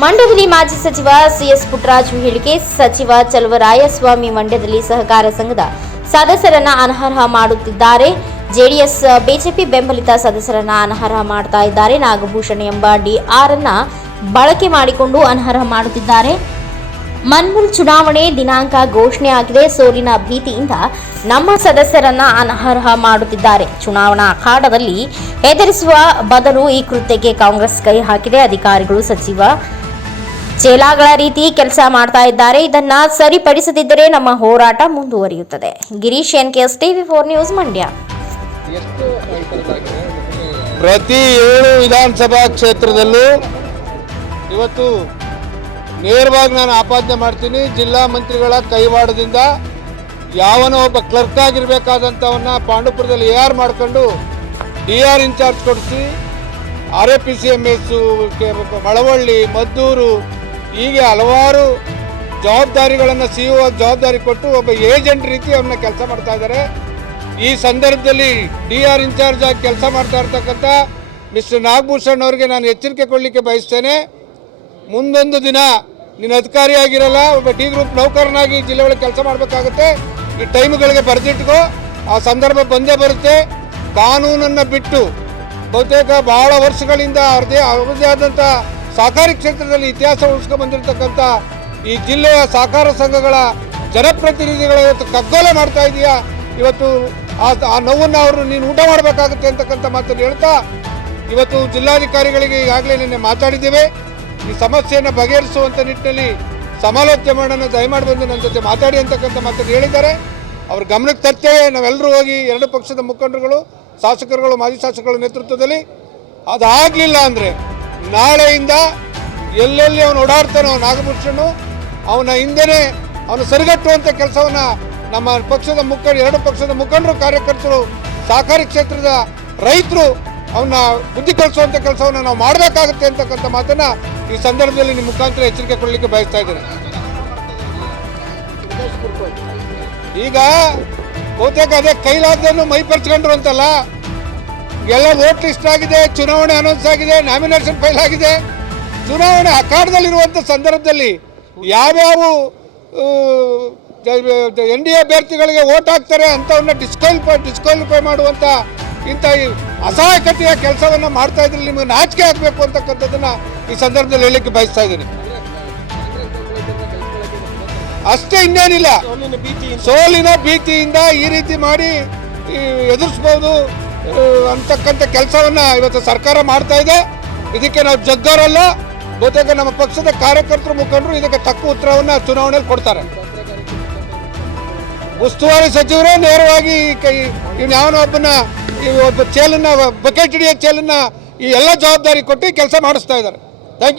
ಮಂಡ್ಯದಲ್ಲಿ ಮಾಜಿ ಸಚಿವ ಸಿಎಸ್ ಪುಟ್ಟರಾಜು ಹೇಳಿಕೆ. ಸಚಿವ ಚಲುವರಾಯಸ್ವಾಮಿ ಮಂಡ್ಯದಲ್ಲಿ ಸಹಕಾರ ಸಂಘದ ಸದಸ್ಯರನ್ನ ಅನರ್ಹ ಮಾಡುತ್ತಿದ್ದಾರೆ. ಜೆಡಿಎಸ್ ಬಿಜೆಪಿ ಬೆಂಬಲಿತ ಸದಸ್ಯರನ್ನ ಅನರ್ಹ ಮಾಡ್ತಾ ಇದ್ದಾರೆ. ನಾಗಭೂಷಣ್ ಎಂಬ ಡಿಆರ್ ಅನ್ನ ಬಳಕೆ ಮಾಡಿಕೊಂಡು ಅನರ್ಹ ಮಾಡುತ್ತಿದ್ದಾರೆ. ಮನ್ಮೂಲ್ ಚುನಾವಣೆ ದಿನಾಂಕ ಘೋಷಣೆ ಆಗಿದೆ. ಸೋಲಿನ ಭೀತಿಯಿಂದ ನಮ್ಮ ಸದಸ್ಯರನ್ನ ಅನರ್ಹ ಮಾಡುತ್ತಿದ್ದಾರೆ. ಚುನಾವಣಾ ಅಖಾಡದಲ್ಲಿ ಹೆದರಿಸುವ ಬದಲು ಈ ಕೃತ್ಯಕ್ಕೆ ಕಾಂಗ್ರೆಸ್ ಕೈ ಹಾಕಿದೆ. ಅಧಿಕಾರಿಗಳು ಸಚಿವ ಚೇಲಾಗಳ ರೀತಿ ಕೆಲಸ ಮಾಡ್ತಾ ಇದ್ದಾರೆ. ಇದನ್ನ ಸರಿಪಡಿಸದಿದ್ದರೆ ನಮ್ಮ ಹೋರಾಟ ಮುಂದುವರಿಯುತ್ತದೆ. ಗಿರೀಶ್ ಎನ್ಕೆಎಸ್ ಟಿವಿ4 ನ್ಯೂಸ್ ಮಂಡ್ಯ. ಪ್ರತಿ 7 ವಿಧಾನಸಭಾ ಕ್ಷೇತ್ರದಲ್ಲೂ ಇವತ್ತು ನೇರವಾಗಿ ನಾನು ಆಪಾದನೆ ಮಾಡ್ತೀನಿ. ಜಿಲ್ಲಾ ಮಂತ್ರಿಗಳ ಕೈವಾಡದಿಂದ ಯಾವನೋ ಒಬ್ಬ ಕ್ಲರ್ಕ್ ಆಗಿರಬೇಕಾದಂಥವನ್ನ ಪಾಂಡುಪುರದಲ್ಲಿ AR ಮಾಡಿಕೊಂಡು DR ಇನ್ಚಾರ್ಜ್ ಕೊಡಿಸಿ RAPCMS, ಮಳವಳ್ಳಿ, ಮದ್ದೂರು ಹೀಗೆ ಹಲವಾರು ಜವಾಬ್ದಾರಿಗಳನ್ನು CEO ಜವಾಬ್ದಾರಿ ಕೊಟ್ಟು ಒಬ್ಬ ಏಜೆಂಟ್ ರೀತಿ ಅವ್ರನ್ನ ಕೆಲಸ ಮಾಡ್ತಾ ಇದ್ದಾರೆ. ಈ ಸಂದರ್ಭದಲ್ಲಿ DR ಇನ್ಚಾರ್ಜ್ ಆಗಿ ಕೆಲಸ ಮಾಡ್ತಾ ಇರ್ತಕ್ಕಂಥ ಮಿಸ್ಟರ್ ನಾಗಭೂಷಣ್ ಅವರಿಗೆ ನಾನು ಎಚ್ಚರಿಕೆ ಕೊಡಲಿಕ್ಕೆ ಬಯಸ್ತೇನೆ. ಮುಂದೊಂದು ದಿನ ನೀನು ಅಧಿಕಾರಿಯಾಗಿರಲ್ಲ, ಒಬ್ಬ D ಗ್ರೂಪ್ ನೌಕರನಾಗಿ ಜಿಲ್ಲೆ ಒಳಗೆ ಕೆಲಸ ಮಾಡಬೇಕಾಗುತ್ತೆ. ಈ ಟೈಮ್ಗಳಿಗೆ ಬರೆದಿಟ್ಕೋ, ಆ ಸಂದರ್ಭ ಬಂದೇ ಬರುತ್ತೆ. ಕಾನೂನನ್ನು ಬಿಟ್ಟು ಬಹುತೇಕ ಬಹಳ ವರ್ಷಗಳಿಂದ ಅವರದೇ ಆದಂಥ ಸಹಕಾರಿ ಕ್ಷೇತ್ರದಲ್ಲಿ ಇತಿಹಾಸ ಉಳಿಸ್ಕೊಂಡು ಬಂದಿರತಕ್ಕಂಥ ಈ ಜಿಲ್ಲೆಯ ಸಹಕಾರ ಸಂಘಗಳ ಜನಪ್ರತಿನಿಧಿಗಳು ಇವತ್ತು ಕಗ್ಗೊಲೆ ಮಾಡ್ತಾ ಇದೆಯಾ. ಇವತ್ತು ಆ ನೋವನ್ನು ಅವರು ನೀನು ಊಟ ಮಾಡಬೇಕಾಗುತ್ತೆ ಅಂತಕ್ಕಂಥ ಮಾತನ್ನು ಹೇಳ್ತಾ ಇವತ್ತು ಜಿಲ್ಲಾಧಿಕಾರಿಗಳಿಗೆ ಈಗಾಗಲೇ ನಿನ್ನೆ ಮಾತಾಡಿದ್ದೇವೆ. ಈ ಸಮಸ್ಯೆಯನ್ನು ಬಗೆಹರಿಸುವಂಥ ನಿಟ್ಟಿನಲ್ಲಿ ಸಮಾಲೋಚನೆ ಮಾಡೋಣ, ದಯಮಾಡಿ ಬಂದು ನನ್ನ ಜೊತೆ ಮಾತಾಡಿ ಅಂತಕ್ಕಂಥ ಮಾತನ್ನು ಹೇಳಿದ್ದಾರೆ. ಅವ್ರ ಗಮನಕ್ಕೆ ತರ್ತೇವೆ. ನಾವೆಲ್ಲರೂ ಹೋಗಿ 2 ಪಕ್ಷದ ಮುಖಂಡರುಗಳು, ಶಾಸಕರುಗಳು, ಮಾಜಿ ಶಾಸಕರ ನೇತೃತ್ವದಲ್ಲಿ ಅದಾಗಲಿಲ್ಲ ಅಂದರೆ ನಾಳೆಯಿಂದ ಎಲ್ಲೆಲ್ಲಿ ಅವನು ಓಡಾಡ್ತಾನೋ ನಾಗಭೂಷಣ್ ಅವನ ಹಿಂದೆನೇ ಅವನು ಸರಿಗಟ್ಟುವಂಥ ಕೆಲಸವನ್ನು ನಮ್ಮ ಪಕ್ಷದ 2 ಪಕ್ಷದ ಮುಖಂಡರು, ಕಾರ್ಯಕರ್ತರು, ಸಹಕಾರಿ ಕ್ಷೇತ್ರದ ರೈತರು ಅವನ್ನ ಬುದ್ಧಿ ಕಲಿಸುವಂಥ ಕೆಲಸವನ್ನು ನಾವು ಮಾಡಬೇಕಾಗುತ್ತೆ ಅಂತಕ್ಕಂಥ ಮಾತನ್ನು ಈ ಸಂದರ್ಭದಲ್ಲಿ ನಿಮ್ಮ ಮುಖಾಂತರ ಎಚ್ಚರಿಕೆ ಕೊಡಲಿಕ್ಕೆ ಬಯಸ್ತಾ ಇದ್ದೇನೆ. ಈಗ ಬಹುತೇಕ ಅದೇ ಕೈಲಾದನ್ನು ಮೈ ಪರ್ಚ್ಕೊಂಡ್ರು ಅಂತಲ್ಲ, ಎಲ್ಲ ವೋಟ್ ಲಿಸ್ಟ್ ಆಗಿದೆ, ಚುನಾವಣೆ ಅನೌನ್ಸ್ ಆಗಿದೆ, ನಾಮಿನೇಷನ್ ಫೈಲ್ ಆಗಿದೆ. ಚುನಾವಣೆ ಅಖಾಡದಲ್ಲಿರುವಂಥ ಸಂದರ್ಭದಲ್ಲಿ ಯಾವ್ಯಾವ NDA ಅಭ್ಯರ್ಥಿಗಳಿಗೆ ವೋಟ್ ಹಾಕ್ತಾರೆ ಅಂಥವನ್ನ ಡಿಸ್ಕ್ವಾಲಿಫೈ ಮಾಡುವಂಥ ಇಂಥ ಅಸಹಾಯಕತೆಯ ಕೆಲಸವನ್ನು ಮಾಡ್ತಾ ಇದ್ರೆ ನಿಮಗೆ ನಾಚಿಕೆ ಆಗಬೇಕು ಅಂತಕ್ಕಂಥದ್ದನ್ನು ಈ ಸಂದರ್ಭದಲ್ಲಿ ಹೇಳಲಿಕ್ಕೆ ಬಯಸ್ತಾ ಇದ್ದೀನಿ. ಅಷ್ಟೇ, ಇನ್ನೇನಿಲ್ಲ. ಸೋಲಿನ ಭೀತಿಯಿಂದ ಈ ರೀತಿ ಮಾಡಿ ಎದುರಿಸ್ಬೋದು ಅಂತಕ್ಕಂಥ ಕೆಲಸವನ್ನು ಇವತ್ತು ಸರ್ಕಾರ ಮಾಡ್ತಾ ಇದೆ. ಇದಕ್ಕೆ ನಾವು ಜಗ್ಗರಲ್ಲ. ಬಹುತೇಕ ನಮ್ಮ ಪಕ್ಷದ ಕಾರ್ಯಕರ್ತರು, ಮುಖಂಡರು ಇದಕ್ಕೆ ತಕ್ಕ ಉತ್ತರವನ್ನು ಚುನಾವಣೆಯಲ್ಲಿ ಕೊಡ್ತಾರೆ. ಉಸ್ತುವಾರಿ ಸಚಿವರೇ ನೇರವಾಗಿ ಯಾವನೋ ಒಬ್ಬ ಚೇಲನ್ನ, ಬಕೆಟ್ ಹಿಡಿಯೋ ಚೇಲನ್ನ ಈ ಎಲ್ಲ ಜವಾಬ್ದಾರಿ ಕೊಟ್ಟು ಕೆಲಸ ಮಾಡಿಸ್ತಾ ಇದ್ದಾರೆ.